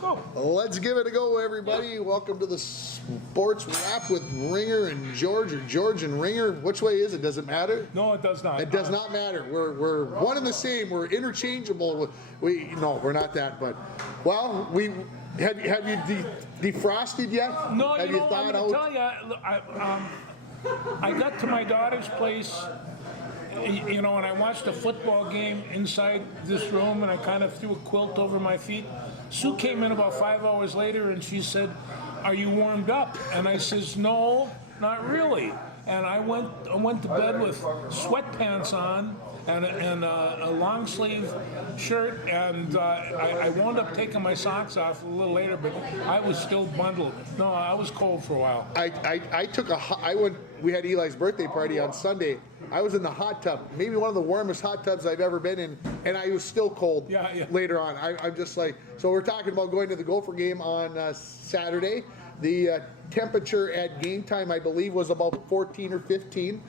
go. Let's give it a go, everybody. Welcome to the Sports Wrap with Ringer and George, or George and Ringer. Which way is it? Does it matter? No, it does not. It does not matter. We're one and the same. We're interchangeable. No, we're not that. But we have you defrosted yet? No, have you know, I'm thought going to out? tell you, I got to my daughter's place, you know, and I watched a football game inside this room, and I kind of threw a quilt over my feet. Sue came in about 5 hours later, and she said, "Are you warmed up?" And I says, "No, not really." And I went to bed with sweatpants on and a long sleeve shirt, and I wound up taking my socks off a little later, but I was still bundled. No, I was cold for a while. We had Eli's birthday party on Sunday. I was in the hot tub, maybe one of the warmest hot tubs I've ever been in, and I was still cold later on. I'm just like, so we're talking about going to the Gopher game on Saturday. The temperature at game time, I believe, was about 14 or 15.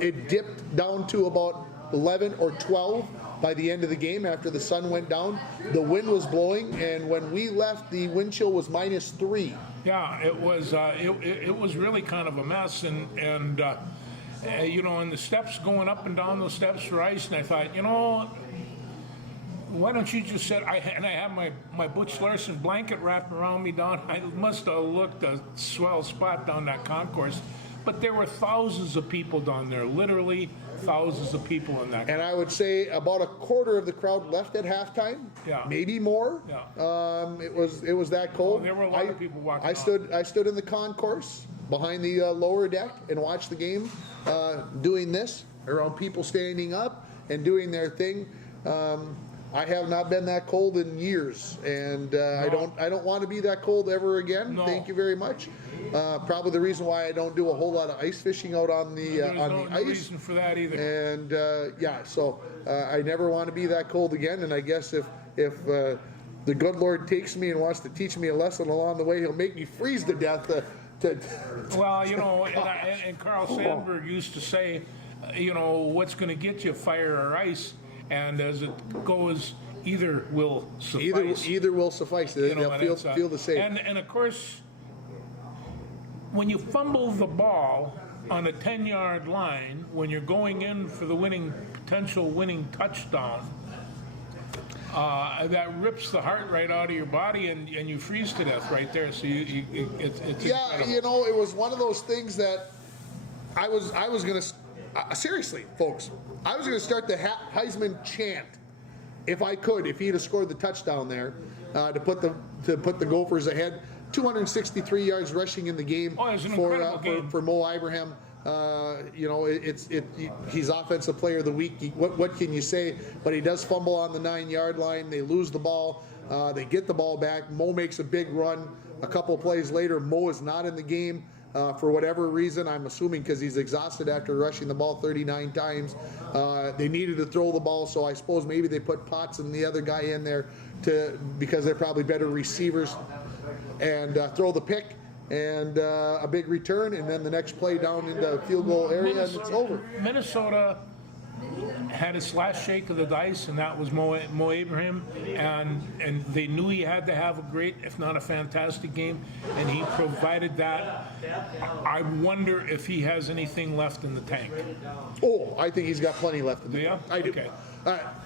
It dipped down to about 11 or 12 by the end of the game after the sun went down. The wind was blowing, and when we left, the wind chill was -3. Yeah, it was. It was really kind of a mess, and you know, and the steps going up and down those steps were ice, and I thought, you know, why don't you just sit? I have my Butch Larson blanket wrapped around me down. I must have looked a swell spot down that concourse, but there were thousands of people down there, literally thousands of people in that. And I would say about a quarter of the crowd left at halftime. Yeah. Maybe more. Yeah. It was that cold. There were a lot of people walking. I stood in the concourse behind the lower deck and watched the game, doing this around people standing up and doing their thing. I have not been that cold in years, and no. I don't want to be that cold ever again. No. Thank you very much. Probably the reason why I don't do a whole lot of ice fishing out on the ice. No reason for that either. And so I never want to be that cold again. And I guess if the good Lord takes me and wants to teach me a lesson along the way, He'll make me freeze to death. Well, you know, and Carl Sandburg used to say, you know, what's going to get you, fire or ice? And as it goes, either will suffice. Either will suffice. They'll feel the same. And of course, when you fumble the ball on a 10-yard line, when you're going in for the potential winning touchdown, that rips the heart right out of your body, and you freeze to death right there. So it's incredible. You know, it was one of those things that I was going to seriously, folks. I was going to start the Heisman chant if I could, if he'd have scored the touchdown there to put the Gophers ahead. 263 yards rushing in the game for Mo Ibrahim. You know, he's offensive player of the week. What can you say? But he does fumble on the 9-yard line. They lose the ball. They get the ball back. Mo makes a big run. A couple of plays later, Mo is not in the game. For whatever reason, I'm assuming because he's exhausted after rushing the ball 39 times. They needed to throw the ball, so I suppose maybe they put Potts and the other guy in there because they're probably better receivers, and throw the pick and a big return, and then the next play down in the field goal area, and it's over. Minnesota had its last shake of the dice, and that was Mo Ibrahim, and they knew he had to have a great, if not a fantastic game, and he provided that. I wonder if he has anything left in the tank. Oh, I think he's got plenty left in the tank. I do. Okay.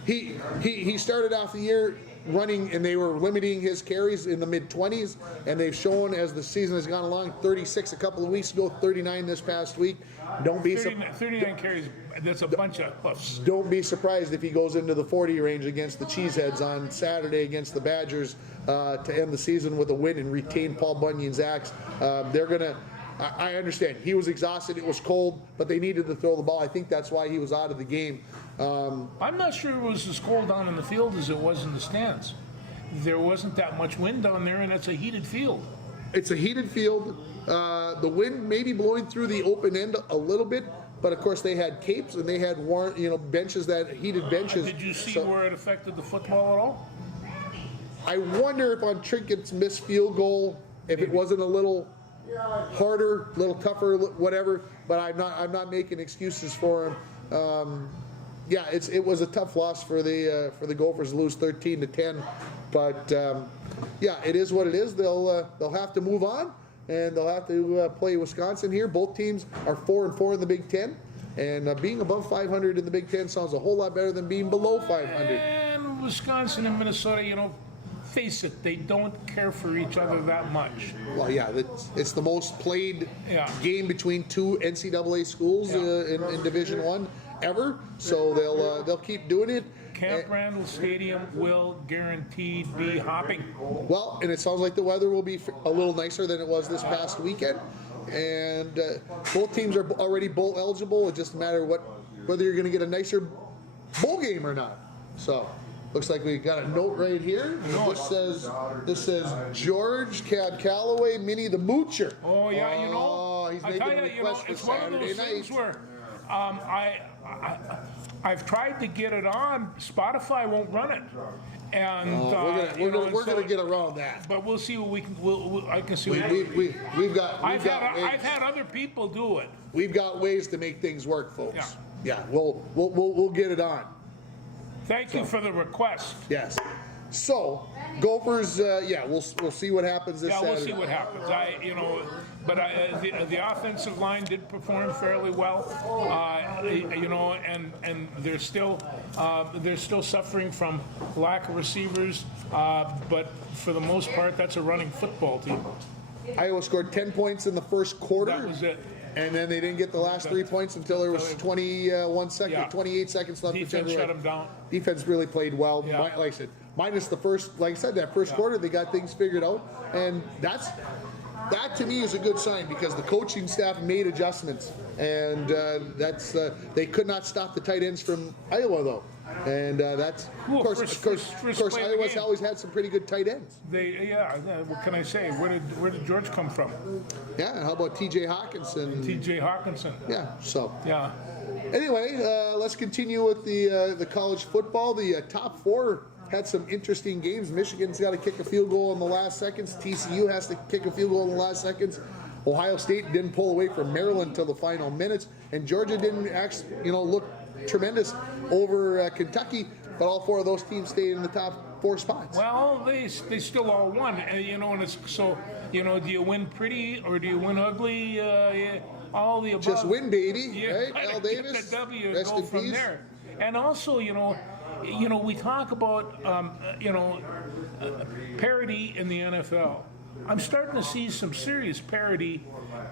He started off the year running, and they were limiting his carries in the mid-20s, and they've shown as the season has gone along, 36 a couple of weeks ago, 39 this past week. 39 carries, that's a bunch of puffs. Don't be surprised if he goes into the 40 range against the Cheeseheads on Saturday against the Badgers to end the season with a win and retain Paul Bunyan's axe. They're going to... I understand. He was exhausted. It was cold, but they needed to throw the ball. I think that's why he was out of the game. I'm not sure it was as cold down in the field as it was in the stands. There wasn't that much wind down there, and it's a heated field. It's a heated field. The wind may be blowing through the open end a little bit, but of course they had capes and they had benches, that heated benches. Did you see where it affected the football at all? I wonder if on Trinkett's missed field goal, if it wasn't a little harder, a little tougher, whatever. But I'm not making excuses for him. yeah, it was a tough loss for the Gophers to lose 13-10, but yeah, it is what it is. They'll have to move on, and they'll have to play Wisconsin here. Both teams are 4-4 in the Big Ten, and being above 500 in the Big Ten sounds a whole lot better than being below 500. And Wisconsin and Minnesota, face it, they don't care for each other that much. Well, yeah, it's the most played Yeah. game between two NCAA schools in Division I ever. So they'll keep doing it. Camp Randall Stadium will guaranteed be hopping. Well, and it sounds like the weather will be a little nicer than it was this past weekend. And both teams are already bowl eligible. It's just a matter of whether you're going to get a nicer bowl game or not. So. Looks like we got a note right here. This says George Calloway, Minnie the Moocher. Oh yeah, he's I making tell a you, request for it's one of Saturday those things night. where I've tried to get it on. Spotify won't run it, and We're gonna get around that. But we'll see what we can. I can see. We've got I've ways. had other people do it. We've got ways to make things work, folks. Yeah. Yeah, we'll get it on. Thank you for the request. Yes. So Gophers, we'll see what happens this Saturday. We'll see what happens. The offensive line did perform fairly well, and they're still suffering from lack of receivers. But for the most part, that's a running football team. Iowa scored 10 points in the first quarter. That was it. And then they didn't get the last 3 points until there was 28 seconds left. Defense shut them down. Defense really played well. Yeah. Like I said, minus the first, that first quarter, they got things figured out. And that to me is a good sign because the coaching staff made adjustments. And they could not stop the tight ends from Iowa, though. And that's, Cool. of course, Iowa's always had some pretty good tight ends. What can I say? Where did George come from? Yeah, and how about T.J. Hawkinson? T.J. Hawkinson. Yeah, so. Yeah. Anyway, let's continue with the college football. The top four had some interesting games. Michigan's got to kick a field goal in the last seconds. TCU has to kick a field goal in the last seconds. Ohio State didn't pull away from Maryland until the final minutes, and Georgia didn't actually, look tremendous over Kentucky. But all four of those teams stayed in the top four spots. Well, they still all won, and it's so. Do you win pretty or do you win ugly? All the above. Just win, baby. You right? gotta Al get Davis. the W and Rest go in from peace. there. And also, we talk about parity in the NFL. I'm starting to see some serious parity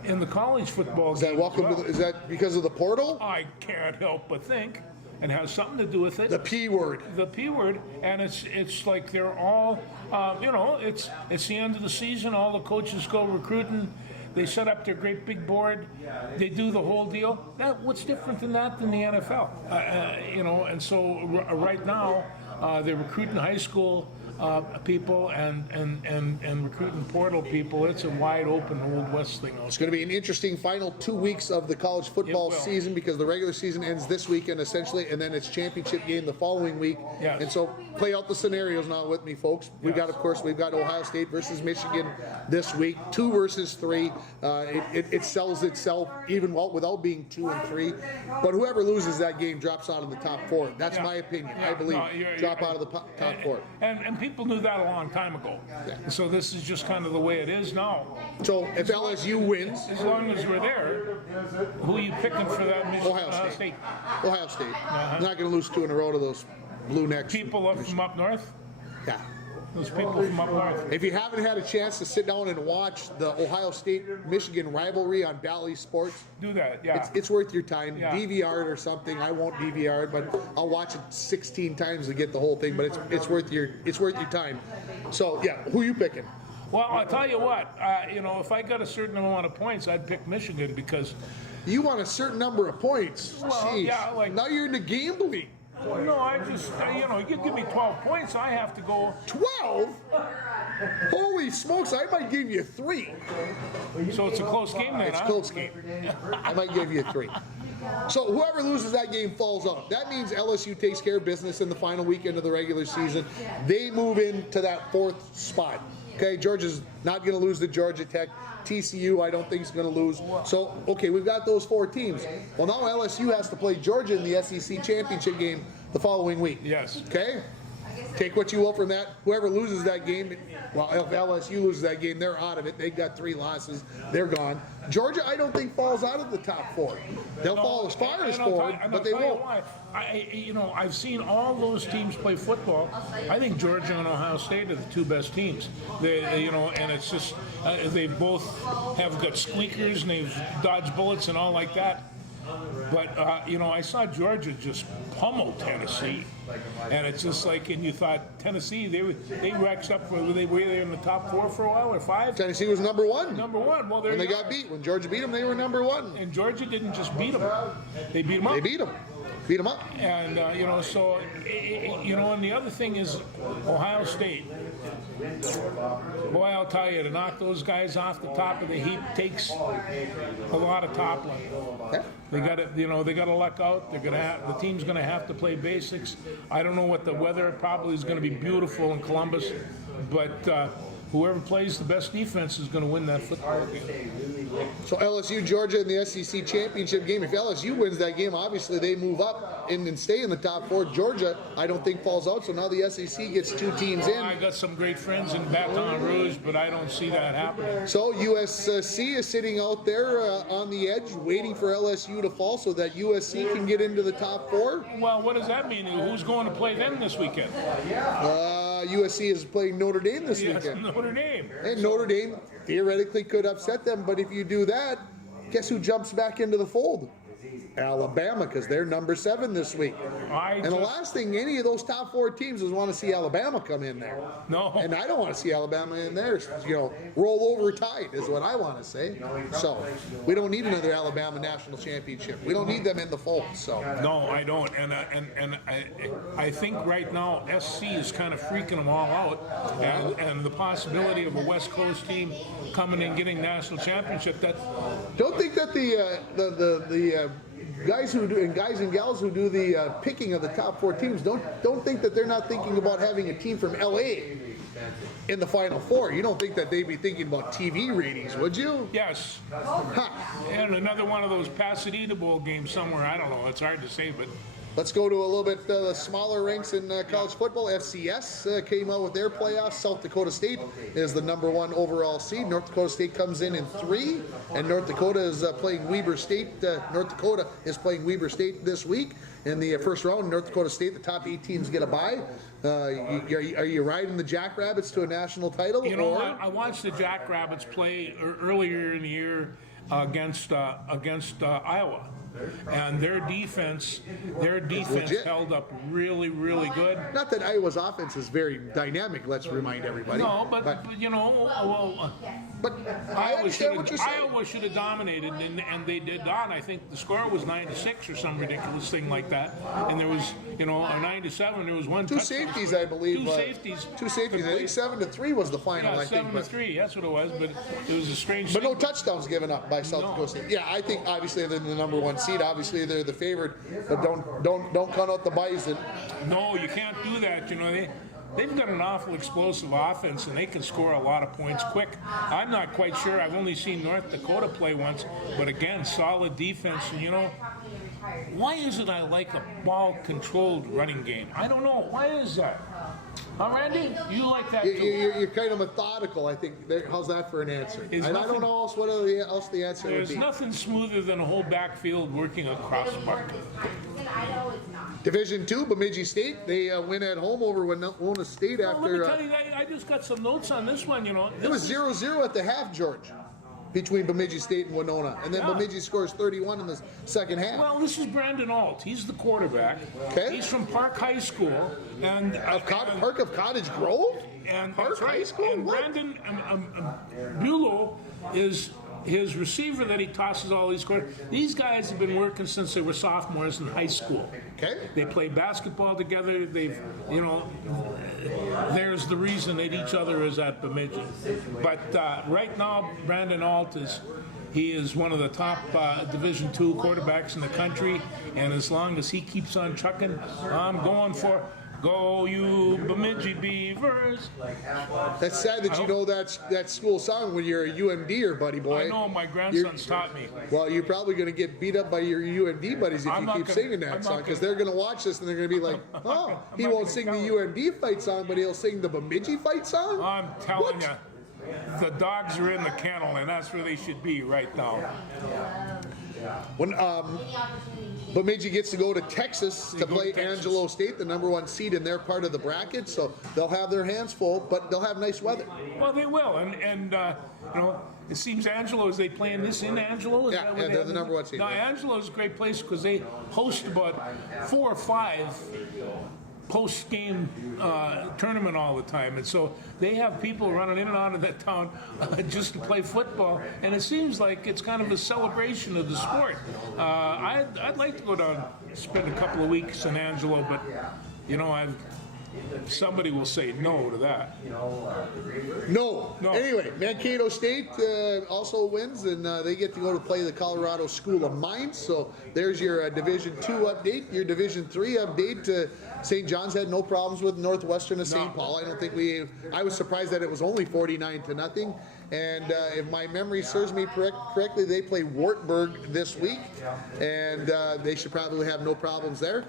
in the college football game. Is that because of the portal? I can't help but think, and has something to do with it. The P word. The P word, and it's like they're all, it's the end of the season. All the coaches go recruiting. They set up their great big board. They do the whole deal. What's different than that than the NFL? And so right now they're recruiting high school people and recruiting portal people. It's a wide open Old West thing. It's going to be an interesting final 2 weeks of the college football will. season because the regular season ends this weekend essentially, and then it's championship game the following week. Yes. And so play out the scenarios now with me, folks. We've got Ohio State versus Michigan this week, 2 versus 3. It sells itself even without being 2 and 3. But whoever loses that game drops out of the top 4. That's my opinion. I believe drop out of the top 4. And people knew that a long time ago. Yeah. So this is just kind of the way it is now. So if LSU wins, As long as we're there, who are you picking for that Ohio State. Ohio State. Not going to lose 2 in a row to those Blue Necks. People up from up north? Yeah. Those people from up north. If you haven't had a chance to sit down and watch the Ohio State-Michigan rivalry on Bally Sports, Do that, yeah. it's worth your time. Yeah. DVR it or something. I won't DVR it, but I'll watch it 16 times to get the whole thing. But it's worth your time. So yeah, who you picking? Well, I'll tell you what. If I got a certain amount of points, I'd pick Michigan because. You want a certain number of points. Well, Jeez. yeah, now you're into gambling. No, I just you give me 12 points, I have to go. 12? Holy smokes! I might give you 3. So it's a close game then. It's huh? close game. I might give you 3. So whoever loses that game falls out. That means LSU takes care of business in the final weekend of the regular season. They move into that 4th spot. Okay, Georgia's not going to lose to Georgia Tech. TCU, I don't think is going to lose. So, okay, we've got those 4 teams. Well, now LSU has to play Georgia in the SEC championship game the following week. Yes. Okay? Take what you will from that. Whoever loses that game, well, if LSU loses that game, they're out of it. They've got 3 losses. They're gone. Georgia, I don't think falls out of the top 4. They'll fall as far as 4, but they won't. I've seen all those teams play football. I think Georgia and Ohio State are the 2 best teams. And it's just they both have got squeakers and they've dodged bullets and all like that. But I saw Georgia just pummel Tennessee, and it's just like, and you thought Tennessee, they racked up. Were they in the top 4 for a while or 5? Tennessee was number 1. Number 1. Well, when they got beat, when Georgia beat them, they were number 1. And Georgia didn't just beat them; they beat them up. They beat them. Beat them up. And and the other thing is Ohio State. Boy, I'll tell you, to knock those guys off the top of the heap takes a lot of toppling. Yeah. They got to, they got to luck out. The team's going to have to play basics. I don't know what the weather probably is going to be beautiful in Columbus, but whoever plays the best defense is going to win that football game. So LSU, Georgia in the SEC championship game. If LSU wins that game, obviously they move up and stay in the top 4. Georgia, I don't think falls out. So now the SEC gets 2 teams in. I got some great friends in Baton Rouge, but I don't see that happening. So USC is sitting out there on the edge, waiting for LSU to fall so that USC can get into the top 4. Well, what does that mean? Who's going to play them this weekend? USC is playing Notre Dame this weekend. Notre Dame. And Notre Dame theoretically could upset them, but if you do that, guess who jumps back into the fold? Alabama, because they're number 7 this week. The last thing any of those top 4 teams is want to see Alabama come in there. No. And I don't want to see Alabama in there. Roll over tide is what I want to say. So we don't need another Alabama national championship. We don't need them in the fold. So no, I don't. And I think right now SC is kind of freaking them all out, and the possibility of a West Coast team coming and getting national championship. That don't think that the guys and gals who do the picking of the top 4 teams don't think that they're not thinking about having a team from LA in the Final 4. You don't think that they'd be thinking about TV ratings, would you? Yes. And another one of those Pasadena Bowl games somewhere. I don't know. It's hard to say, but. Let's go to a little bit smaller ranks in college football. FCS came out with their playoffs. South Dakota State is the number 1 overall seed. North Dakota State comes in 3, and North Dakota is playing Weber State. North Dakota is playing Weber State this week in the first round. North Dakota State, the top 8 teams get a bye. Are you riding the Jackrabbits to a national title? I watched the Jackrabbits play earlier in the year against Iowa. And their defense held up really, really good. Not that Iowa's offense is very dynamic, let's remind everybody. No, but I understand what you're saying. Iowa should have dominated, and they did not. I think the score was 9-6 or some ridiculous thing like that. And there was, or 9-7. There was 1 2 safeties, I believe. 2 safeties. 2 safeties. I think 7-3 was the final. Yeah, I think. 7-3. That's what it was. But it was a strange. But no touchdowns given up by South Dakota State. Yeah, I think obviously they're the number 1 seed. Obviously they're the favorite, but don't count out the Bison. No, you can't do that. They've got an awful explosive offense, and they can score a lot of points quick. I'm not quite sure. I've only seen North Dakota play once, but again, solid defense. And why is it I like a ball-controlled running game? I don't know. Why is that? Huh, Randy? You like that too? You're kind of methodical, I think. How's that for an answer? I don't know what else the answer would be. There's nothing smoother than a whole backfield working a crossbar. Division II, Bemidji State, they win at home over Winona State after. Let me tell you, I just got some notes on this one. It was 0-0 at the half, George, between Bemidji State and Winona, and then Bemidji scores 31 in the second half. Well, this is Brandon Alt. He's the quarterback. Okay. He's from Park High School, and Park of Cottage Grove. And Park High School. And what? Brandon Bulow is his receiver that he tosses all these quarters. These guys have been working since they were sophomores in high school. Okay. They play basketball together. They've, there's the reason that each other is at Bemidji. But right now, Brandon Alt he is one of the top Division II quarterbacks in the country, and as long as he keeps on chucking, I'm going for Go you Bemidji Beavers. That's sad that you know that school song when you're a UMDer, buddy boy. I know, my grandson's taught me. Well, you're probably going to get beat up by your UMD buddies if I'm you not keep gonna- singing I'm that not song, because gonna- they're going to watch this and they're going to be like, oh, he not won't gonna sing the tell UMD fight song, but he'll sing the Bemidji fight song? I'm telling What? you, the dogs are in the kennel, and that's where they should be right now. When Bemidji gets to go to Texas to go to play Texas. Angelo State, the #1 seed in their part of the bracket, so they'll have their hands full, but they'll have nice weather. Well, they will, and you know, it seems Angelo's, they playing this in Angelo? Is Yeah, that what yeah, they they're have? the #1 seed, Now, yeah. Angelo's a great place because they host about 4 or 5 post-game tournament all the time, and so they have people running in and out of that town just to play football, and it seems like it's kind of a celebration of the sport. I'd like to go down, spend a couple of weeks in Angelo, but you know, somebody will say no to that. No. No. Anyway, Mankato State also wins, and they get to go to play the Colorado School of Mines. So there's your Division II update. Your Division III update. St. John's had no problems with Northwestern of St. Paul. I don't think I was surprised that it was only 49-0. And if my memory serves me correctly, they play Wartburg this week, and they should probably have no problems there.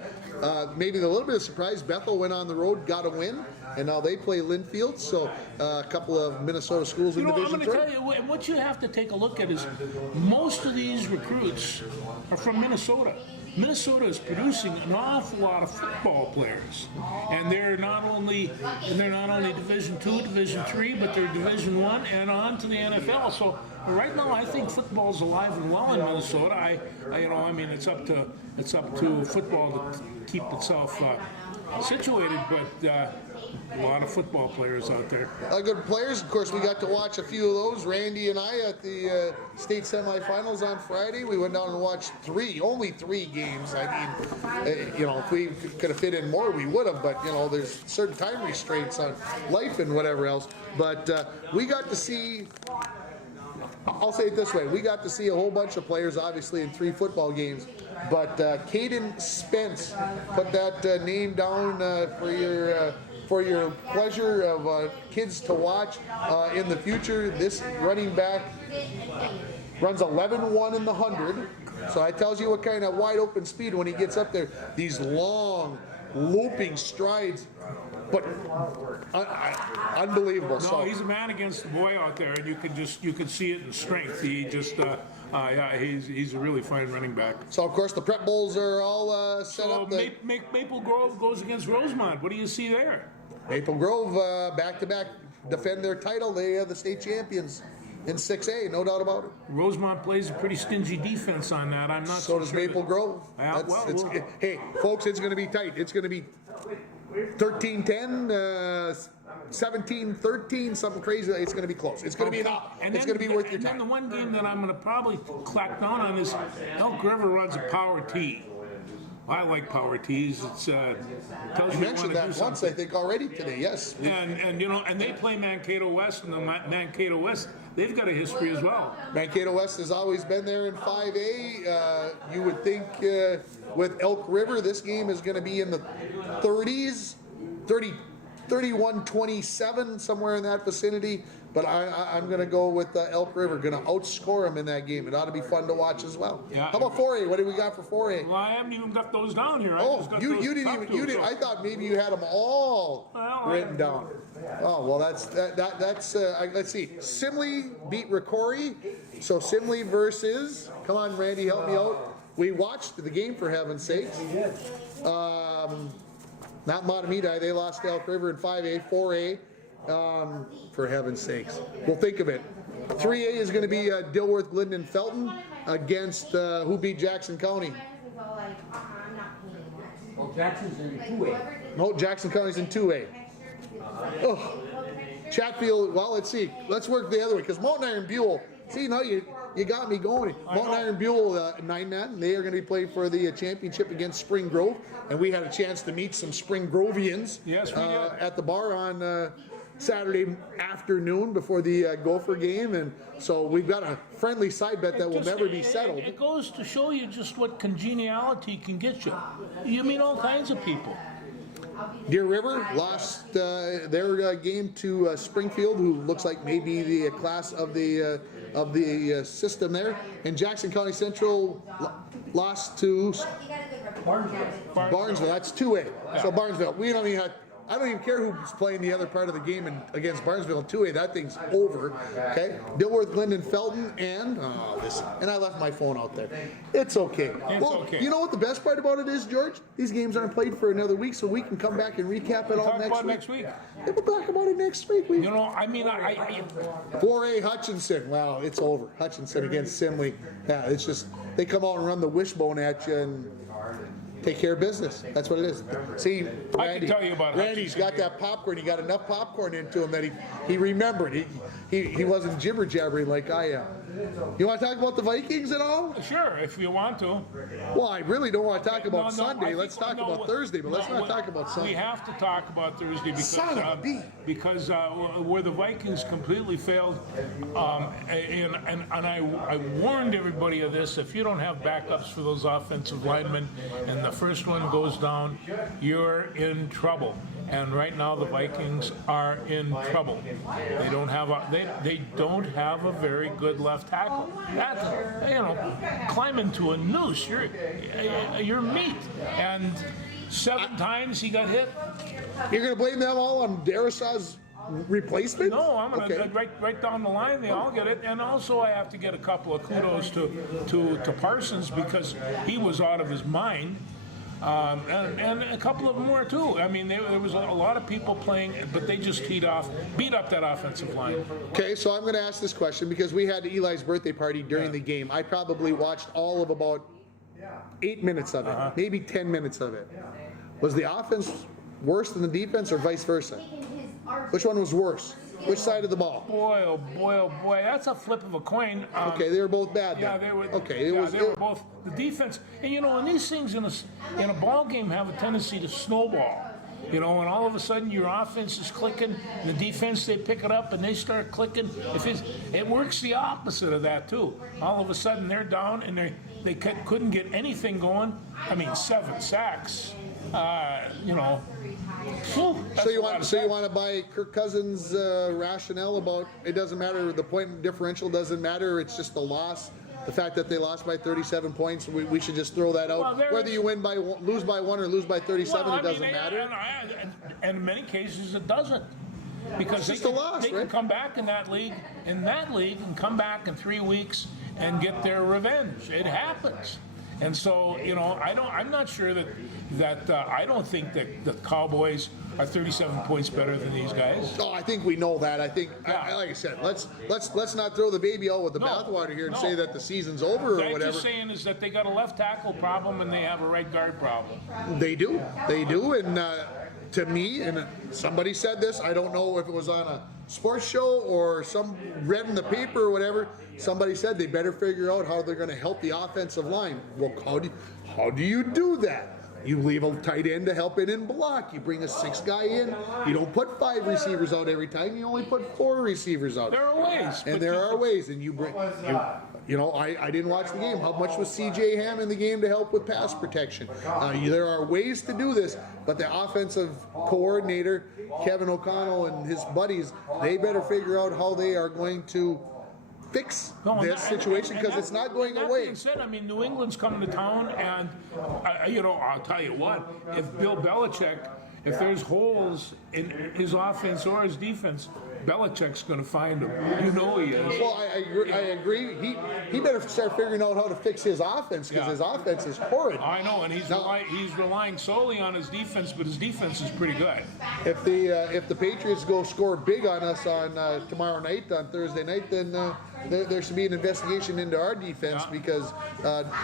Maybe a little bit of surprise, Bethel went on the road, got a win, and now they play Linfield. So a couple of Minnesota schools in You know, I'm Division going to III. tell you, what you have to take a look at is most of these recruits are from Minnesota. Minnesota is producing an awful lot of football players, and they're not only Division II, Division III, but they're Division I and on to the NFL. So right now, I think football's alive and well in Minnesota. I mean, it's up to football to keep itself situated, but a lot of football players out there. Good players. Of course, we got to watch a few of those. Randy and I at the state semifinals on Friday. We went down and watched only three games. I mean, if we could have fit in more, we would have. But there's certain time restraints on life and whatever else. But we got to see. I'll say it this way: we got to see a whole bunch of players, obviously, in 3 football games. But Caden Spence, put that name down for your pleasure of kids to watch in the future. This running back runs 11.1 in the 100. So that tells you what kind of wide open speed when he gets up there. These long, looping strides, but unbelievable. No, So he's a man against the boy out there, and you can see it in strength. He just he's a really fine running back. of course the prep bowls are all set So up. Maple Grove goes against Rosemont. What do you see there? Maple Grove back-to-back defend their title. They are the state champions in 6A, no doubt about it. Rosemont plays a pretty stingy defense on that. I'm not So does sure Maple Grove. Yeah, Hey, folks, it's going to be tight. It's going to be 13-10, 17-13, something crazy. It's going to be close. It's going to be it's going to be worth your And then the time. one game that I'm going to probably clack down on is Elk River runs a power tee. I like power tees. It's tells You you mentioned want to do that once, something. I think, already today. Yes. And they play Mankato West, and the Mankato West, they've got a history as well. Mankato West has always been there in 5A. You would think with Elk River, this game is going to be in the 30s, 31-27, somewhere in that vicinity. But I'm going to go with Elk River. Going to outscore them in that game. It ought to be fun to watch as well. Yeah. How about 4A? What do we got for 4A? Well, I haven't even got those down here. I Oh, just got you those didn't top even two, you didn't. so- I thought maybe you had them all Well, written down. Oh well, that's let's see. Simley beat Ricori, so Simley versus. Come on, Randy, help me out. We watched the game for heaven's sakes. Not Matamidi, they lost to Elk River in 5A, 4A. For heaven's sakes, we'll think of it. 3A is going to be Dilworth, Glidden, and Felton against who beat Jackson County. Well, Jackson's in 2A. No, Jackson County's in 2A. Oh, Chatfield, well, let's see. Let's work the other way, because Mountain Iron Buell, see, now you got me going. Mountain Iron Buell, 9-man, they are going to be playing for the championship against Spring Grove, and we had a chance to meet some Spring Grovians Yes, we did. at the bar on Saturday afternoon before the Gopher game, and so we've got a friendly side bet that will never be settled. It goes to show you just what congeniality can get you. You meet all kinds of people. Deer River lost their game to Springfield, who looks like maybe the class of the system there. And Jackson County Central lost to Barnesville. That's 2A. So Barnesville, I don't even care who's playing the other part of the game against Barnesville in 2A. That thing's over. Okay. Dilworth, Glendon, Felton, and I left my phone out there. It's okay. Okay. You know what the best part about it is, George? These games aren't played for another week, so we can come back and recap it all Talk next about week. next week. Yeah, we'll talk about it next week. You know, I mean, I 4A Hutchinson. Well, it's over. Hutchinson against Simley. Yeah, it's just they come out and run the wishbone at you and take care of business. That's what it is. See, Randy, I can tell you about Randy's got that popcorn. He got enough popcorn into him that he remembered. He wasn't jibber jabbering like I am. You want to talk about the Vikings at all? sure, if you want to. Well, I really don't want to talk about No, Sunday. I let's think- talk no, about Thursday, but let's no, not talk about Sunday. We have to talk about Thursday Son of a bee. because where the Vikings completely failed, and I warned everybody of this. If you don't have backups for those offensive linemen, and the first one goes down, you're in trouble. And right now the Vikings are in trouble. They don't have they don't have a very good left tackle. That's, climb into a noose. You're meat. And 7 times he got hit. You're going to blame them all on Darisa's replacement? No, I'm going to Okay. right down the line. They all get it. And also I have to get a couple of kudos to Parsons because he was out of his mind. And a couple of them were too. I mean, there was a lot of people playing, but they just beat up that offensive line. Okay, so I'm going to ask this question because we had Eli's birthday party during the game. I probably watched all of about 8 minutes of it, maybe 10 minutes of it. Was the offense worse than the defense or vice versa? Which one was worse? Which side of the ball? Boy, oh boy, oh boy, that's a flip of a coin. Okay, they were both bad Yeah, then. they were. Okay, they were both the defense, and and these things in a ball game have a tendency to snowball. And all of a sudden your offense is clicking, and the defense they pick it up and they start clicking. It works the opposite of that too. All of a sudden they're down and they couldn't get anything going. I mean, 7 sacks. Whew, So you want to buy Kirk Cousins' rationale about it doesn't matter, the point differential doesn't matter, it's just the loss. The fact that they lost by 37 points, we should just throw that out. Well, Whether you lose by 1 or lose by 37, it doesn't matter. And in many cases, it doesn't. Because just a loss, they can right? come back in that league, and come back in 3 weeks and get their revenge. It happens. And so, I'm not sure that I don't think that the Cowboys are 37 points better than these guys. Oh, I think we know that. I think, like I said, let's not throw the baby out with the bathwater here and say that the season's over or What I'm whatever. just saying is that they got a left tackle problem and they have a right guard problem. They do, and to me, and somebody said this, I don't know if it was on a sports show or some read in the paper or whatever, somebody said they better figure out how they're going to help the offensive line. Well, how do you do that? You leave a tight end to help it in block. You bring a 6th guy in. You don't put 5 receivers out every time. You only put 4 receivers out. There are ways. And there are ways, and you bring. I didn't watch the game. How much was C.J. Ham in the game to help with pass protection? There are ways to do this, but the offensive coordinator, Kevin O'Connell and his buddies, they better figure out how they are going to fix this situation because it's not going that away. Being said, I mean, New England's coming to town, and I'll tell you what: if Bill Belichick, if there's holes in his offense or his defense, Belichick's going to find them. He is. Well, I agree. He better start figuring out how to fix his offense because his offense is horrid. I know, and he's relying solely on his defense, but his defense is pretty good. If the Patriots go score big on us on tomorrow night, on Thursday night, then there should be an investigation into our defense because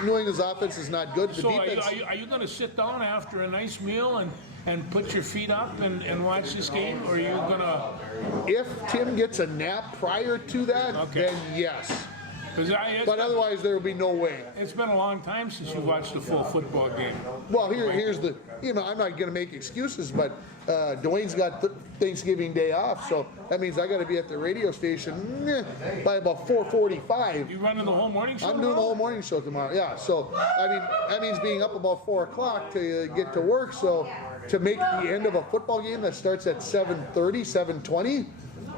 New England's offense is not good. The So defense. are you going to sit down after a nice meal and put your feet up and watch this game, or are you going to? If Tim gets a nap prior to that, Okay. then yes. But otherwise, there will be no way. It's been a long time since you watched a full football game. Well, here's the, I'm not going to make excuses, but Dwayne's got Thanksgiving Day off, so that means I got to be at the radio station by about 4:45. You running the whole morning show? I'm doing the whole morning show tomorrow. Yeah, so I mean that means being up about 4 o'clock to get to work. So to make the end of a football game that starts at 7:30, 7:20.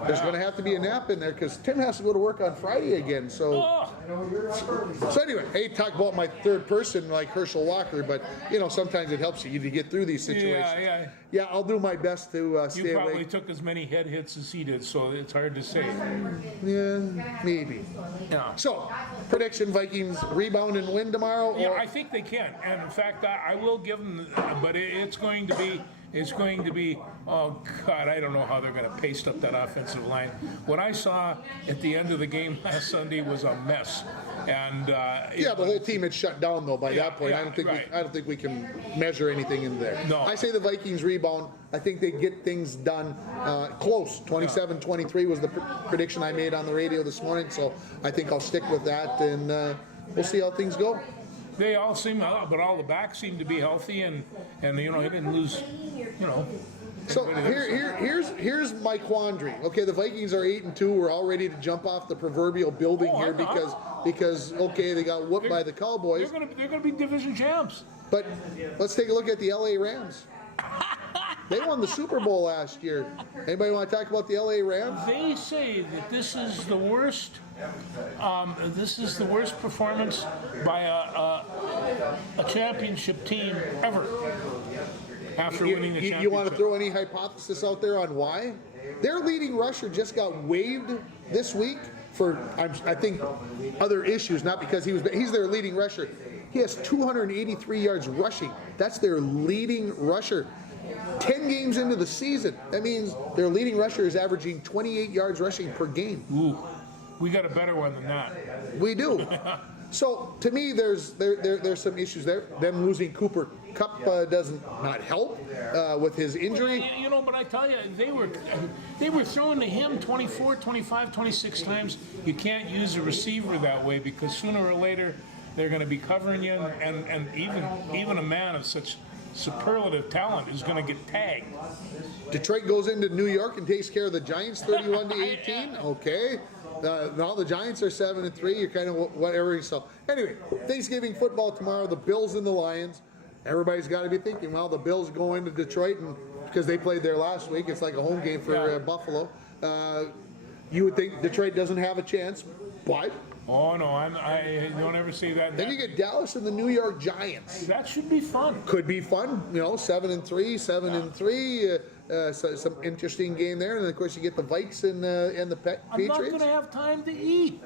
There's going to have to be a nap in there because Tim has to go to work on Friday again. So, so anyway, I hate to talk about my third person like Herschel Walker, but sometimes it helps you to get through these situations. Yeah, I'll do my best to stay You probably awake. took as many head hits as he did, so it's hard to say. Yeah, maybe. Yeah. So, prediction: Vikings rebound and win tomorrow. Yeah, Or I think they can, and in fact, I will give them. But it's going to be. It's going to be. Oh God, I don't know how they're going to paste up that offensive line. What I saw at the end of the game last Sunday was a mess, and yeah, the whole team had shut down though by that point. yeah, I don't think right. I don't think we can measure anything in there. No. I say the Vikings rebound. I think they get things done close. 27-23 was the prediction I made on the radio this morning, so I think I'll stick with that, and we'll see how things go. They all seem, but all the backs seem to be healthy, and he didn't lose. So here's my quandary. Okay, the Vikings are 8-2. We're all ready to jump off the proverbial building Oh, here because okay, they got whooped by the Cowboys. They're gonna be division champs. But let's take a look at the LA Rams. They won the Super Bowl last year. Anybody want to talk about the LA Rams? They say that this is the worst. This is the worst performance by a championship team ever. After winning the championship. You want to throw any hypothesis out there on why? Their leading rusher just got waived this week for, I think, other issues, not because he's their leading rusher. He has 283 yards rushing. That's their leading rusher. 10 games into the season, that means their leading rusher is averaging 28 yards rushing per game. Ooh, we got a better one than that. We do. So to me, there's some issues there. Them losing Cooper Kupp doesn't not help with his injury. But I tell you, they were throwing to him 24, 25, 26 times. You can't use a receiver that way because sooner or later they're going to be covering you, and even a man of such superlative talent is going to get tagged. Detroit goes into New York and takes care of the Giants 31-18. Okay. Now the Giants are 7-3. You're kind of whatever. So anyway, Thanksgiving football tomorrow. The Bills and the Lions. Everybody's got to be thinking, well, the Bills go into Detroit, and because they played there last week, it's like a home game for Buffalo. You would think Detroit doesn't have a chance, but Oh no, I don't ever see that. then you get Dallas and the New York Giants. That should be fun. Could be fun, 7-3, 7-3. So some interesting game there, and then of course you get the Vikes and the I'm not Patriots. going to have time to eat.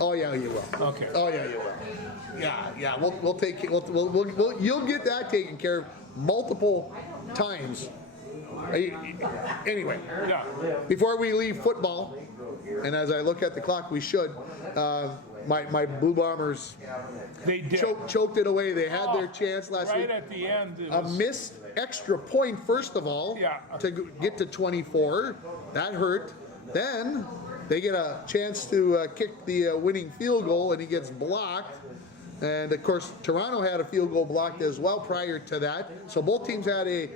Oh yeah, you will. Okay. Oh yeah, you will. Yeah. We'll take it. You'll get that taken care of multiple times. Anyway, Yeah. before we leave football, and as I look at the clock, we should. My Blue Bombers They did. choked it away. They had their chance last right week. at the end. It A was, missed extra point, first of all, Yeah. to get to 24. That hurt. Then they get a chance to kick the winning field goal, and he gets blocked. And of course, Toronto had a field goal blocked as well prior to that. So both teams had a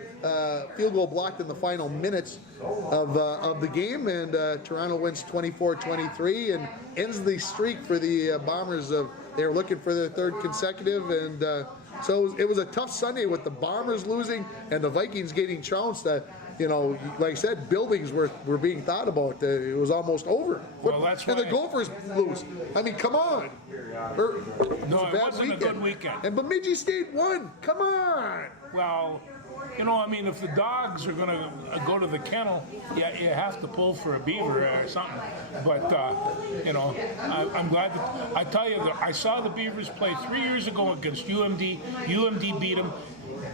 field goal blocked in the final minutes of the game, and Toronto wins 24-23 and ends the streak for the Bombers. They were looking for their third consecutive, and so it was a tough Sunday with the Bombers losing and the Vikings getting trounced. Like I said, buildings were being thought about. It was almost over. Well, that's and the why- Gophers lose. I mean, come on. No, it wasn't a good weekend. And Bemidji State won. Come on. Well, if the dogs are going to go to the kennel, you have to pull for a beaver or something. But, I'm glad that, I tell you, I saw the Beavers play 3 years ago against UMD. UMD beat them,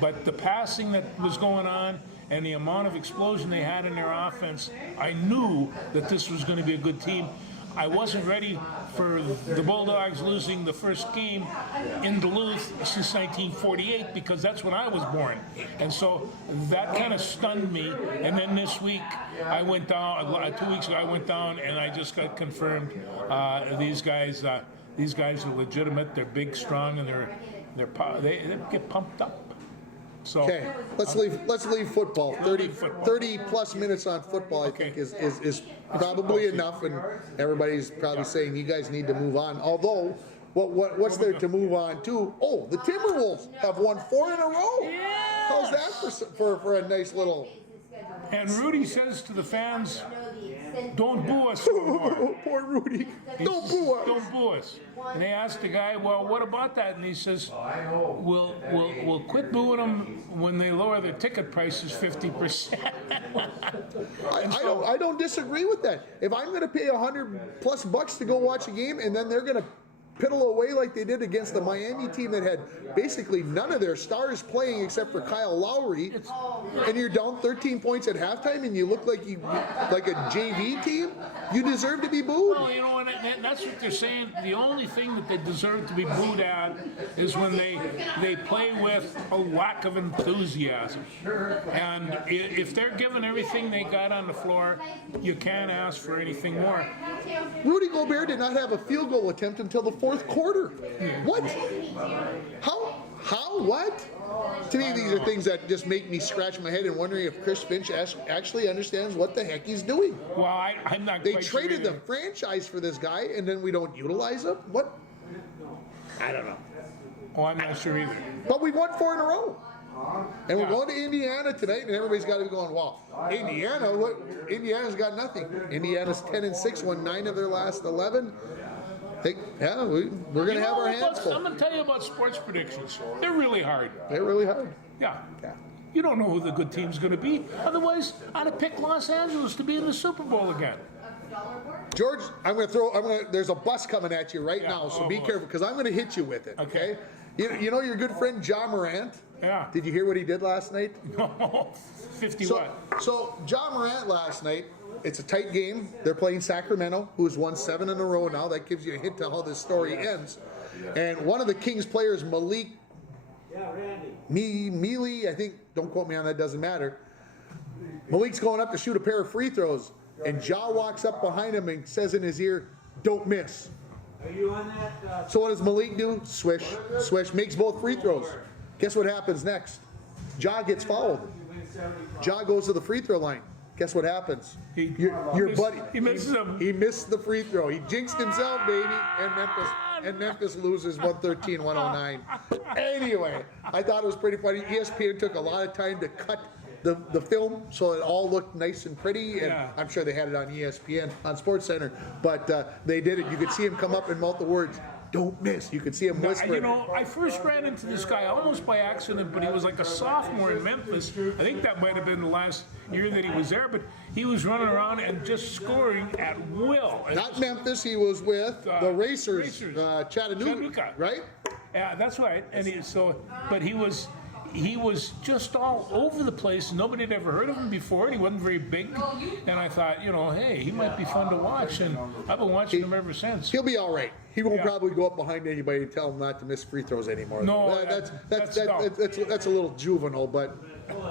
but the passing that was going on and the amount of explosion they had in their offense, I knew that this was going to be a good team. I wasn't ready for the Bulldogs losing the first game in Duluth since 1948, because that's when I was born. And so that kind of stunned me. And then this week, I went down, 2 weeks ago, I went down and I just got confirmed these guys are legitimate. They're big, strong, and they get pumped up. So Okay, let's leave football. 30 plus minutes on football, I think, is probably enough, and everybody's probably saying you guys need to move on. Although, what's there to move on to? Oh, the Timberwolves have won 4 in a row. How's that for a nice little? And Rudy says to the fans, "Don't boo us no more." Poor Rudy. Don't boo us. Don't boo us. And they asked the guy, "Well, what about that?" And he says, "We'll quit booing them when they lower their ticket prices 50%." I don't disagree with that. If I'm going to pay $100+ to go watch a game, and then they're going to piddle away like they did against the Miami team that had basically none of their stars playing except for Kyle Lowry, and you're down 13 points at halftime and you look like a JV team, you deserve to be booed. Well, you know, and that's what they're saying. The only thing that they deserve to be booed at is when they play with a lack of enthusiasm. And if they're giving everything they got on the floor, you can't ask for anything more. Rudy Gobert did not have a field goal attempt until the fourth quarter. What? How? What? To me, these are things that just make me scratch my head and wondering if Chris Finch actually understands what the heck he's doing. Well, I'm not They quite traded sure the franchise for this guy, and then we don't utilize him? What? I don't know. Oh, I'm not sure either. But we won 4 in a row. And we're going to Indiana tonight, and everybody's got to be going, wow, Indiana? What? Indiana's got nothing. Indiana's 10-6, won 9 of their last 11. We're going to have our hands full. I'm going to tell you about sports predictions. They're really hard. They're really hard. Yeah. You don't know who the good team's going to be. Otherwise, I'd have picked Los Angeles to be in the Super Bowl again. George, there's a bus coming at you right now, so be careful, because I'm going to hit you with it, okay? You know your good friend Ja Morant? Yeah. Did you hear what he did last night? 50 So, what? so Ja Morant last night, it's a tight game. They're playing Sacramento, who's won 7 in a row now. That gives you a hint to how this story ends. And one of the Kings players, Malik Mealy, I think, don't quote me on that, doesn't matter. Malik's going up to shoot a pair of free throws, and Ja walks up behind him and says in his ear, "Don't miss." Are you on that? So what does Malik do? Swish, swish, makes both free throws. Guess what happens next? Ja gets fouled. Ja goes to the free throw line. Guess what happens? Your buddy. He misses him. He missed the free throw. He jinxed himself, baby, and Memphis loses 113-109. Anyway, I thought it was pretty funny. ESPN took a lot of time to cut the film so it all looked nice and pretty, and I'm sure they had it on ESPN on SportsCenter, but they did it. You could see him come up and mouth the words, "Don't miss." You could see him whisper. You know, I first ran into this guy almost by accident, but he was like a sophomore in Memphis. I think that might have been the last year that he was there, but he was running around and just scoring at will. Not Memphis, he was with the Racers. Chattanooga, right? Yeah, that's right. And he was just all over the place. Nobody had ever heard of him before, and he wasn't very big. And I thought, hey, he might be fun to watch, and I've been watching him ever since. He'll be all right. He won't probably go up behind anybody and tell him not to miss free throws anymore. No, that's a little juvenile, but.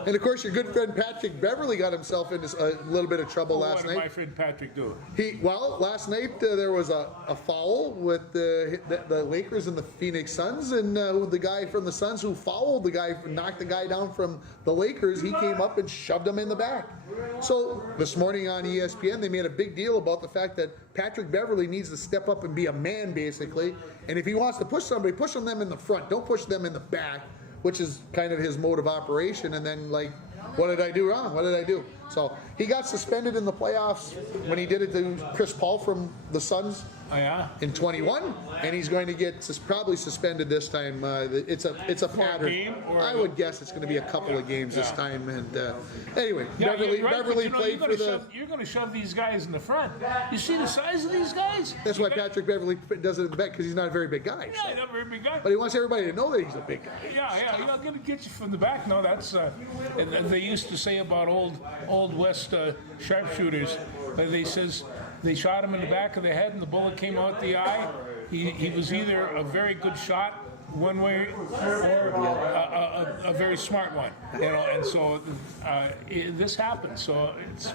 And of course, your good friend Patrick Beverly got himself into a little bit of trouble last night. What did my friend Patrick do? Last night there was a foul with the Lakers and the Phoenix Suns, and the guy from the Suns who fouled the guy, knocked the guy down from the Lakers, he came up and shoved him in the back. So this morning on ESPN, they made a big deal about the fact that Patrick Beverly needs to step up and be a man, basically. And if he wants to push somebody, push them in the front. Don't push them in the back, which is kind of his mode of operation. And then, like, what did I do wrong? What did I do? So he got suspended in the playoffs when he did it to Chris Paul from the Suns. Oh, yeah? In 21, and he's going to get probably suspended this time. It's a pattern. Game, or I would guess it's going to be a couple of games this time. And anyway, Beverly played for the. You're going to shove these guys in the front. You see the size of these guys? That's why Patrick Beverly does it in the back, because he's not a very big guy. Yeah, he's not a very big guy. But he wants everybody to know that he's a big guy. Yeah, you're not going to get you from the back. No, that's. And they used to say about old West sharpshooters. They says They shot him in the back of the head, and the bullet came out the eye. He was either a very good shot one way or a very smart one, and so this happened. So it's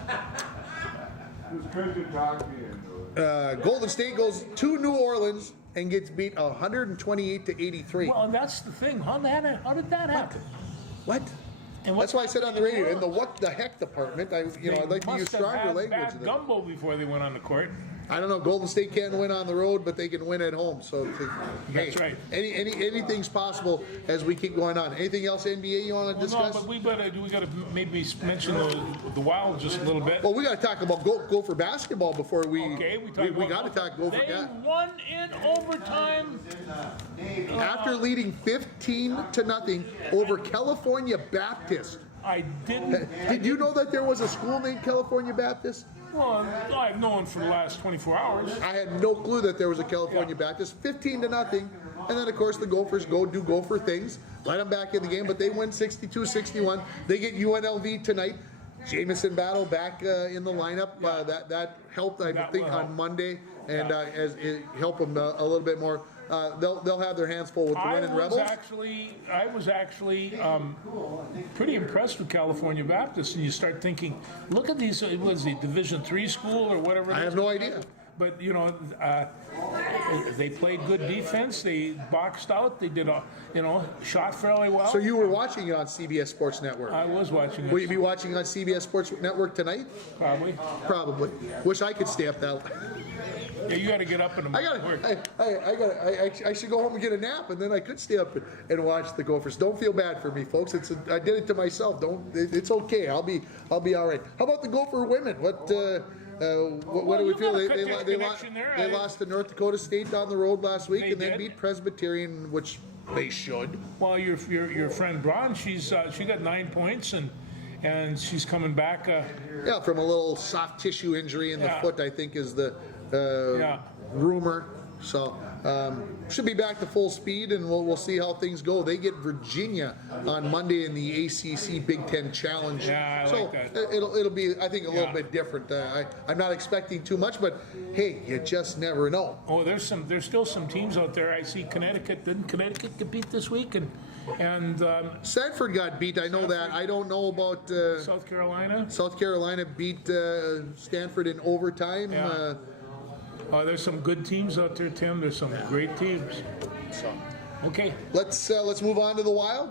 good to talk to you. Golden State goes to New Orleans and gets beat 128-83. well, and that's the thing. How did that happen? What? And That's why I said on the radio, in the what the heck department, I'd like to use stronger language. Bad than- gumbo before they went on the court. I don't know. Golden State can't win on the road, but they can win at home. So, That's right. Anything's possible as we keep going on. Anything else NBA you want to No, discuss? but we got to maybe mention the Wild just a little bit. Well, we got to talk about Gopher basketball before we. Okay, we got to talk Gopher. They won in overtime. After leading 15-0 over California Baptist. I didn't. Did you know that there was a school named California Baptist? Well, I've known for the last 24 hours. I had no clue that there was a California Baptist. 15-0, and then of course the Gophers do Gopher things. Let them back in the game, but they win 62-61. They get UNLV tonight. Jamison Battle back in the lineup. That helped, I think, on Monday, and as it helped them a little bit more. They'll have their hands full with the winning Rebels. I was actually pretty impressed with California Baptist, and you start thinking, look at these. It was a Division III school or whatever. I have no idea. But they played good defense. They boxed out. They did shot fairly well. So you were watching it on CBS Sports Network. I was watching it. Will you be watching on CBS Sports Network tonight? Probably. Probably. Wish I could stay up that. Yeah, you got to get up in the morning. I should go home and get a nap, and then I could stay up and watch the Gophers. Don't feel bad for me, folks. I did it to myself. It's okay. I'll be all right. How about the Gopher women? What do we feel? They lost to North Dakota State down the road last week, and then beat Presbyterian, which they should. Well, your friend Braun, she got 9 points, and she's coming back. Yeah, from a little soft tissue injury in the foot, I think is the rumor. So should be back to full speed, and we'll see how things go. They get Virginia on Monday in the ACC Big Ten Challenge. Yeah, I so like that. It'll be, I think, a little bit different. I'm not expecting too much, but hey, you just never know. Oh, there's still some teams out there. I see Connecticut. Didn't Connecticut get beat this week? And Sanford got beat. I know that. I don't know about South Carolina. South Carolina beat Stanford in overtime. Yeah. There's some good teams out there, Tim. There's some great teams. Okay. Let's move on to the Wild.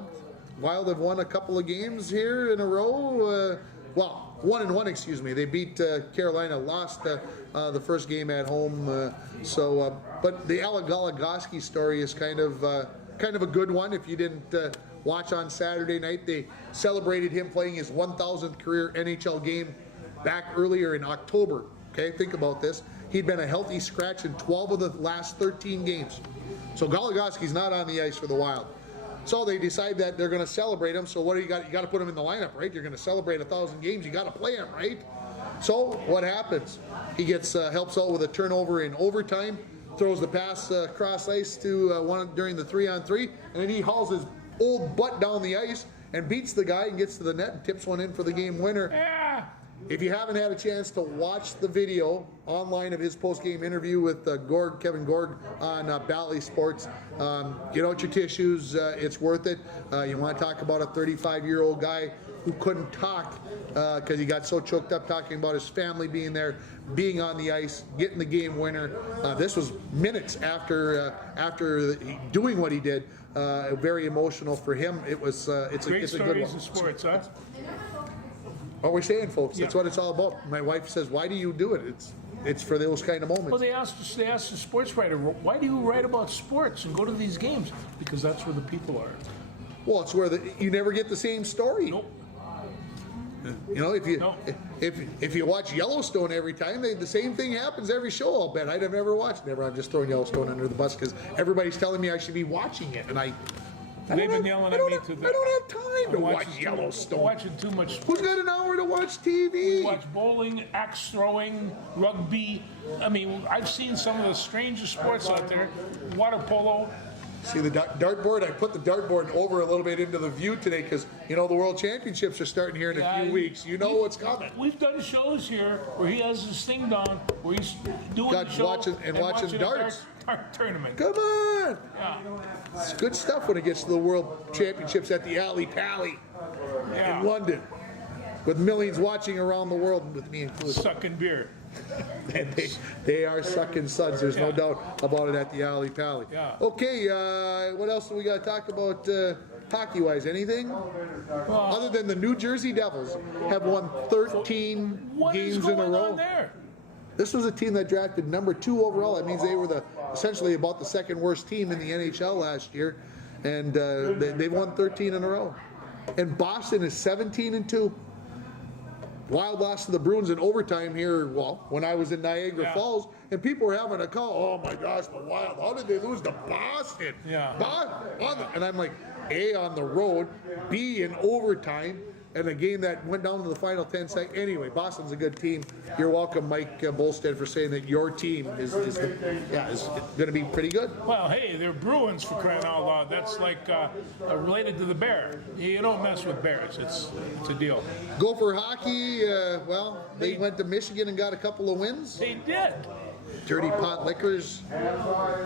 Wild have won a couple of games here in a row. 1-1, excuse me. They beat Carolina, lost the first game at home. But the Alec Goligoski story is kind of a good one. If you didn't watch on Saturday night, they celebrated him playing his 1,000th career NHL game back earlier in October. Okay, think about this. He'd been a healthy scratch in 12 of the last 13 games. So Goligoski's not on the ice for the Wild. So they decide that they're going to celebrate him. So what do you got? You got to put him in the lineup, right? You're going to celebrate 1,000 games. You got to play him, right? So what happens? He gets helps out with a turnover in overtime, throws the pass cross ice to one during the 3-on-3, and then he hauls his old butt down the ice and beats the guy and gets to the net and tips one in for the game winner. Yeah. If you haven't had a chance to watch the video online of his post-game interview with Kevin Gorg on Bally Sports, get out your tissues. It's worth it. You want to talk about a 35-year-old guy who couldn't talk because he got so choked up talking about his family being there, being on the ice, getting the game winner. This was minutes after doing what he did. Very emotional for him. It's a good stories one. in sports, huh? What we're saying, folks, that's what it's all about. My wife says, "Why do you do it?" It's for those kind of moments. Well, they asked the sports writer, why do you write about sports and go to these games? Because that's where the people are. Well, it's where you never get the same story. Nope. You know, if you watch Yellowstone every time, the same thing happens every show. I'll bet I've never watched. I'm just throwing Yellowstone under the bus because everybody's telling me I should be watching it, and They've been yelling at me to I don't have time to watch Yellowstone. Watching too much. Who's got an hour to watch TV? We watch bowling, axe throwing, rugby. I mean, I've seen some of the strangest sports out there. Water polo. See the dartboard? I put the dartboard over a little bit into the view today because, you know, the World Championships are starting here in a few weeks. You know what's coming. We've done shows here where he has his thing down, where he's doing Got the show watching a darts. dart tournament. Come on! Yeah. It's good stuff when it gets to the World Championships at the Alley Pally Yeah. in London. With millions watching around the world, with me included. Sucking beer. And they are sucking suds. There's no doubt about it at the Alley Pally. Yeah. Okay, what else do we got to talk about hockey-wise? Anything? Other than the New Jersey Devils have won 13 What is games in a going row. on there? This was a team that drafted number 2 overall. That means they were essentially about the second worst team in the NHL last year, and they won 13 in a row. And Boston is 17-2. Wild lost to the Bruins in overtime here, well, when I was in Niagara Falls, and people were having a call, oh my gosh, the Wild, how did they lose to Boston? Yeah. And I'm like, A, on the road, B, in overtime, and a game that went down to the final 10 seconds. Anyway, Boston's a good team. You're welcome, Mike Bolstead, for saying that your team is going to be pretty good. Well, hey, they're Bruins, for crying out loud. That's like related to the Bear. You don't mess with Bears. It's a deal. Gopher hockey, well, they went to Michigan and got a couple of wins. They did. Dirty Pot Liquors.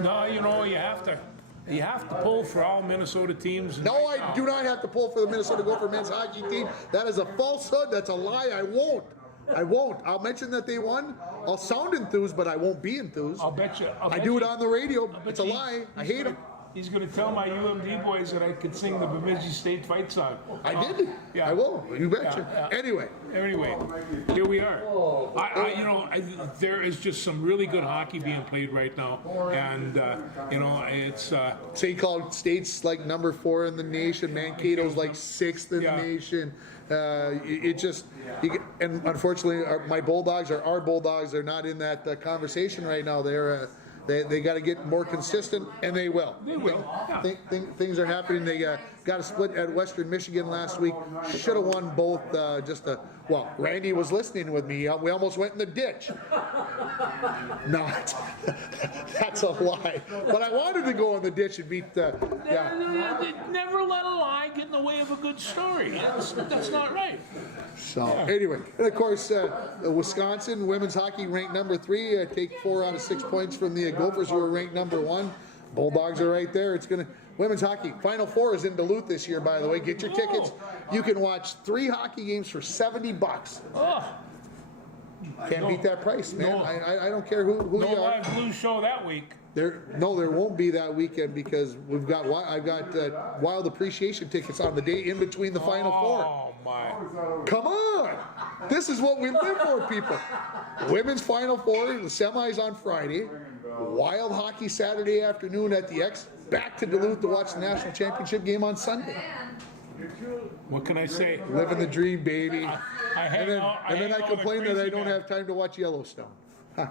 No, you know, you have to pull for all Minnesota teams. No, I do not have to pull for the Minnesota Gopher men's hockey team. That is a falsehood. That's a lie. I won't. I'll mention that they won. I'll sound enthused, but I won't be enthused. I'll bet you. I do it on the radio. It's a lie. I hate them. He's going to tell my UMD boys that I could sing the Bemidji State fight song. I did. Yeah. I will. You betcha. Yeah. Anyway. Here we are. There is just some really good hockey being played right now, and it's. St. Cloud State's like number 4 in the nation. Mankato's like 6th in the nation. And unfortunately, our Bulldogs are not in that conversation right now. They got to get more consistent, and they will. They will. Yeah. Things are happening. They got a split at Western Michigan last week. Should have won both. Randy was listening with me. We almost went in the ditch. No, that's a lie. But I wanted to go in the ditch and beat. Never let a lie get in the way of a good story. That's not right. So anyway, and of course, Wisconsin women's hockey ranked number 3. Take 4 out of 6 points from the Gophers, who are ranked number 1. Bulldogs are right there. Women's hockey Final Four is in Duluth this year, by the way. Get your tickets. You can watch 3 hockey games for $70. Oh. Can't beat that price, man. No. I don't care who No you are. live blue show that week. There won't be that weekend because I've got Wild Appreciation tickets on the day in between the Final Four. Oh my! Come on, this is what we live for, people. Women's Final Four, the semis on Friday. Wild hockey Saturday afternoon at the X. Back to Duluth to watch the national championship game on Sunday. What can I say? Living the dream, baby. I And then I complain that I don't have time to watch Yellowstone. Huh.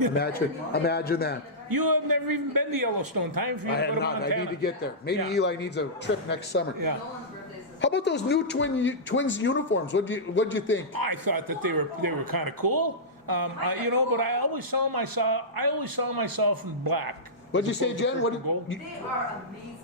Imagine that. You have never even been to Yellowstone. Time for you I to have go to not. Montana. I need to get there. Maybe Yeah. Eli needs a trip next summer. Yeah. How about those new Twins uniforms? What'd you think? I thought that they were kind of cool. But I always saw myself in black. What'd you say, Jen? They are amazing.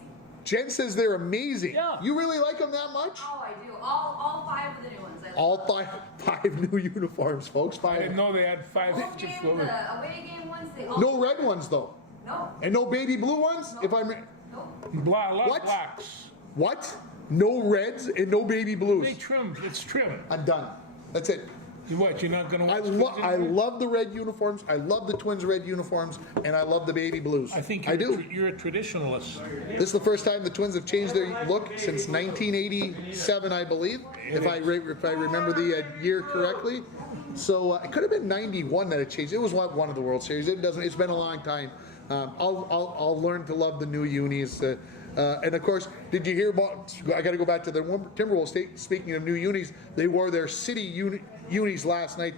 Jen says they're amazing. Yeah. You really like them that much? Oh, I do. All 5 of the new ones. I All love. five new uniforms, folks. I didn't 5. know they had 5 Home just game, over. the away game ones, they all. No red ones though, No. and no baby blue ones. If I'm Nope. A lot What? of blacks. what? No reds and no baby blues. They trimmed. It's trim. I'm done. That's it. What? You're not going to watch? I love the red uniforms. I love the Twins red uniforms, and I love the baby blues. I think I do. you're a traditionalist. This is the first time the Twins have changed their look since 1987, I believe, if I remember the year correctly. So it could have been 91 that it changed. It was one of the World Series. It's been a long time. I'll learn to love the new unis. And of course, did you hear about? I got to go back to the Timberwolves. Speaking of new unis, they wore their city unis last night.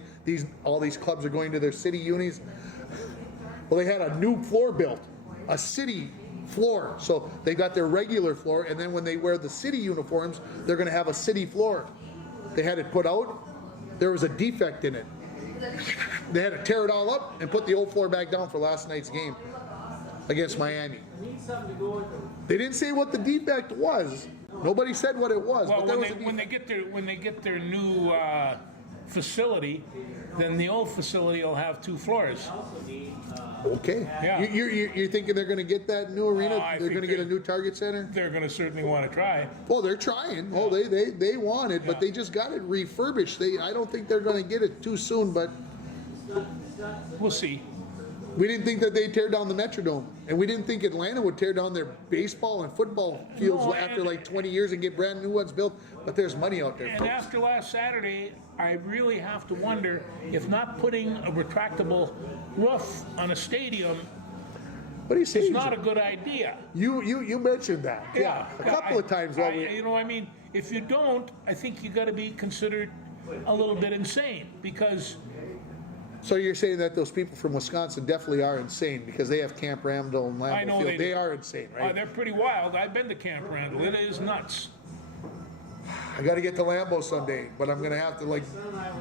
All these clubs are going to their city unis. Well, they had a new floor built, a city floor. So they got their regular floor, and then when they wear the city uniforms, they're going to have a city floor. They had it put out. There was a defect in it. They had to tear it all up and put the old floor back down for last night's game. against Miami. Need something to go with them. They didn't say what the defect was. Nobody said what it was. Well, but there when was they, a when they get their new facility, then the old facility will have 2 floors. Okay. Yeah. You're thinking they're going to get that new arena? I They're think going to get a they- new Target Center? They're going to certainly want to try. Well, they're trying. Oh, they want it, but Yeah. they just got it refurbished. I don't think they're going to get it too soon, but We'll see. we didn't think that they'd tear down the Metrodome. And we didn't think Atlanta would tear down their baseball and football fields No, after and- like 20 years and get brand new ones built. But there's money out there, And folks. after last Saturday, I really have to wonder if not putting a retractable roof on a stadium What do you say? is not a good idea. You mentioned that. Yeah. A couple of times while we. You know, I mean, if you don't, I think you got to be considered a little bit insane because So you're saying that those people from Wisconsin definitely are insane because they have Camp Randall and I Lambeau know Field. they do. Are insane, right? they're pretty wild. I've been to Camp Randall. It is nuts. I got to get to Lambeau someday, but I'm gonna have to like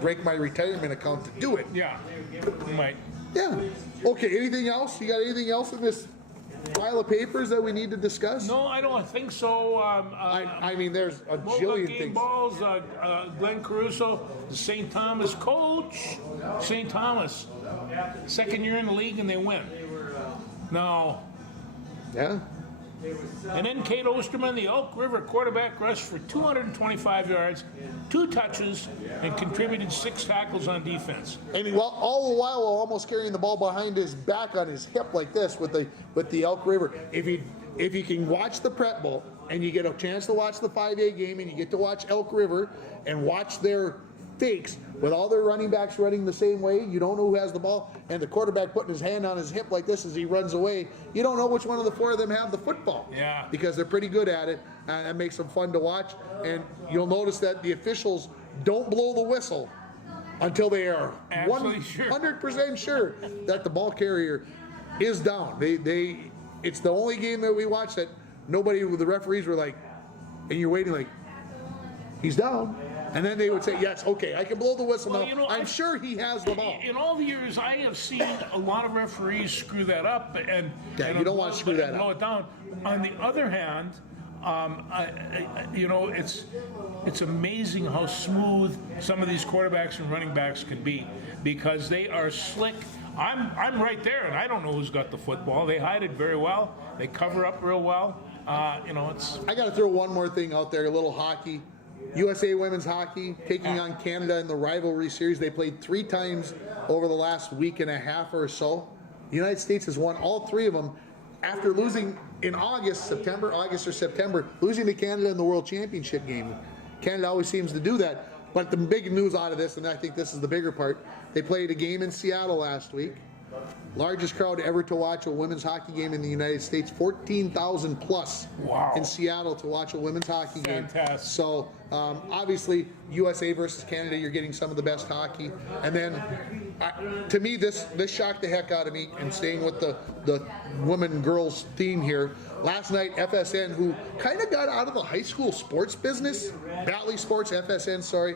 break my retirement account to do it. Yeah, you might. Yeah. Okay. Anything else? You got anything else in this pile of papers that we need to discuss? No, I don't think so. I mean, there's a Moga jillion game things. balls, Glenn Caruso, the St. Thomas coach. St. Thomas, second year in the league and they win. Now, Yeah. and then Kate Osterman, the Elk River quarterback, rushed for 225 yards, 2 touches, and contributed 6 tackles on defense. And while all the while almost carrying the ball behind his back on his hip like this with the Elk River. If you can watch the Prep Bowl and you get a chance to watch the 5A game and you get to watch Elk River and watch their fakes with all their running backs running the same way, you don't know who has the ball, and the quarterback putting his hand on his hip like this as he runs away, you don't know which one of the 4 of them have the football. Yeah. Because they're pretty good at it, and that makes them fun to watch. And you'll notice that the officials don't blow the whistle until they are Absolutely sure. 100% sure that the ball carrier is down. It's the only game that we watched that the referees were like, and you're waiting like, he's down. And then they would say, yes, okay, I can blow the whistle Well, now. you know, I'm sure he has the ball. In all the years, I have seen a lot of referees screw that up and Yeah, you don't want to screw that blow up. it down. On the other hand, you know, it's amazing how smooth some of these quarterbacks and running backs can be because they are slick. I'm right there, and I don't know who's got the football. They hide it very well. They cover up real well. You know, it's I got to throw one more thing out there, a little hockey. USA Women's Hockey taking on Canada in the rivalry series. They played 3 times over the last week and a half or so. The United States has won all 3 of them after losing in August or September, losing to Canada in the World Championship game. Canada always seems to do that. But the big news out of this, and I think this is the bigger part, they played a game in Seattle last week. Largest crowd ever to watch a women's hockey game in the United States, 14,000 plus Wow. in Seattle to watch a women's hockey game. Fantastic. So obviously USA versus Canada, you're getting some of the best hockey. And then to me, this shocked the heck out of me. And staying with the women girls theme here, last night FSN, who kind of got out of the high school sports business, Valley Sports FSN, sorry.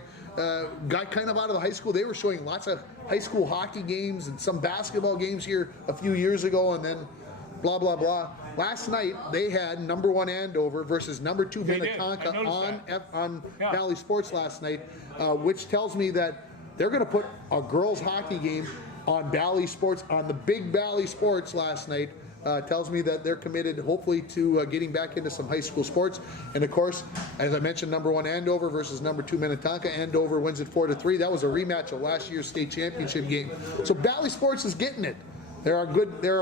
Got kind of out of the high school. They were showing lots of high school hockey games and some basketball games here a few years ago, and then blah, blah, blah. Last night, they had number 1 Andover versus number 2 They did. Minnetonka I noticed on Yeah. Valley Sports last night, which tells me that they're going to put a girls hockey game on Valley Sports, on the big Valley Sports last night. Tells me that they're committed, hopefully, to getting back into some high school sports. And of course, as I mentioned, number 1 Andover versus number 2 Minnetonka. Andover wins it 4-3. That was a rematch of last year's state championship game. So Valley Sports is getting it. There are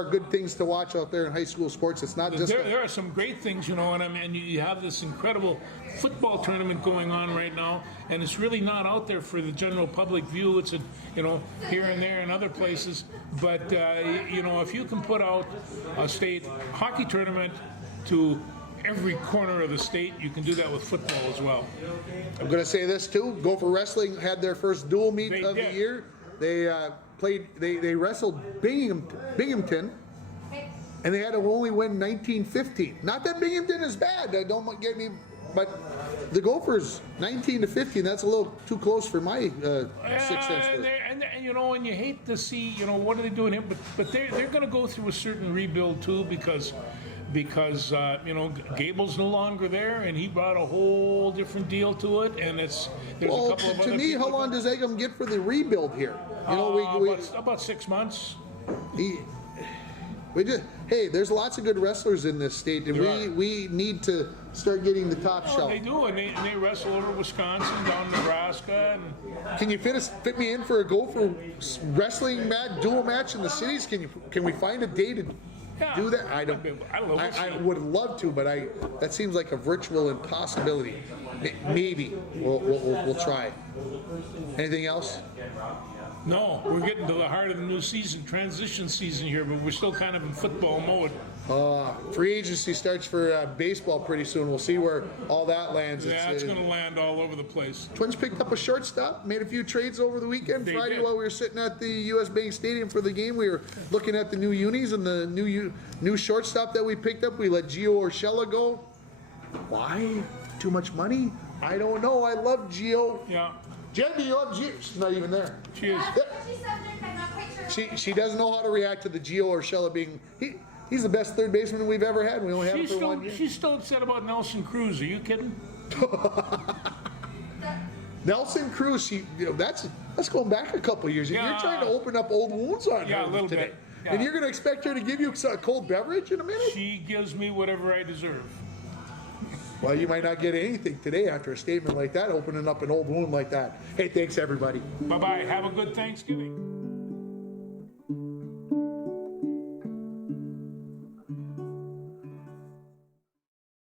good things to watch out there in high school sports. It's not just there are some great things, you know, and I mean, you have this incredible football tournament going on right now, and it's really not out there for the general public view. It's here and there and other places, but you know, if you can put out a state hockey tournament to every corner of the state, you can do that with football as well. I'm going to say this too. Gopher Wrestling had their first dual meet They of the did. year. They they wrestled Binghamton, and they had to only win 19-15. Not that Binghamton is bad. Don't get me, but the Gophers 19-15. That's a little too close for my 6 cents worth. And and you know, and you hate to see, you know, what are they doing here? But they're going to go through a certain rebuild too because you know, Gable's no longer there, and he brought a whole different deal to it, and there's a Well, couple of to other me, people how long does Eggum get for the rebuild here? You know, about 6 months. we just, hey, there's lots of good wrestlers in this state, and There are. we need to start getting the top Oh, shelf. they do, and they wrestle over Wisconsin, down Nebraska, and Can you fit me in for a Gopher wrestling match, dual match in the cities? Can we find a day to yeah, do that? I don't. I don't know. We'll I see. would love to, but that seems like a virtual impossibility. Maybe we'll try. Anything else? No, we're getting to the heart of the new season, transition season here, but we're still kind of in football mode. Free agency starts for baseball pretty soon. We'll see where all that lands. Yeah, it's going to land all over the place. Twins picked up a shortstop, made a few trades over the weekend. They Friday did. while we were sitting at the U.S. Bank Stadium for the game, we were looking at the new unis and the new shortstop that we picked up. We let Gio Urshela go. Why? Too much money? I don't know. I love Gio. Yeah, Jen, do you love Gio? She's not even there. she is. That's what she said, Nick. I'm not quite sure. She doesn't know how to react to the Gio Urshela being. He's the best third baseman we've ever had. We only have him for 1 year. She's still upset about Nelson Cruz. Are you kidding? Nelson Cruz, that's going back a couple years. Yeah. You're trying to open up old wounds on Yeah, her a little today. bit. Yeah. And you're going to expect her to give you a cold beverage in a minute? She gives me whatever I deserve. Well, you might not get anything today after a statement like that, opening up an old wound like that. Hey, thanks, everybody. Bye-bye. Have a good Thanksgiving.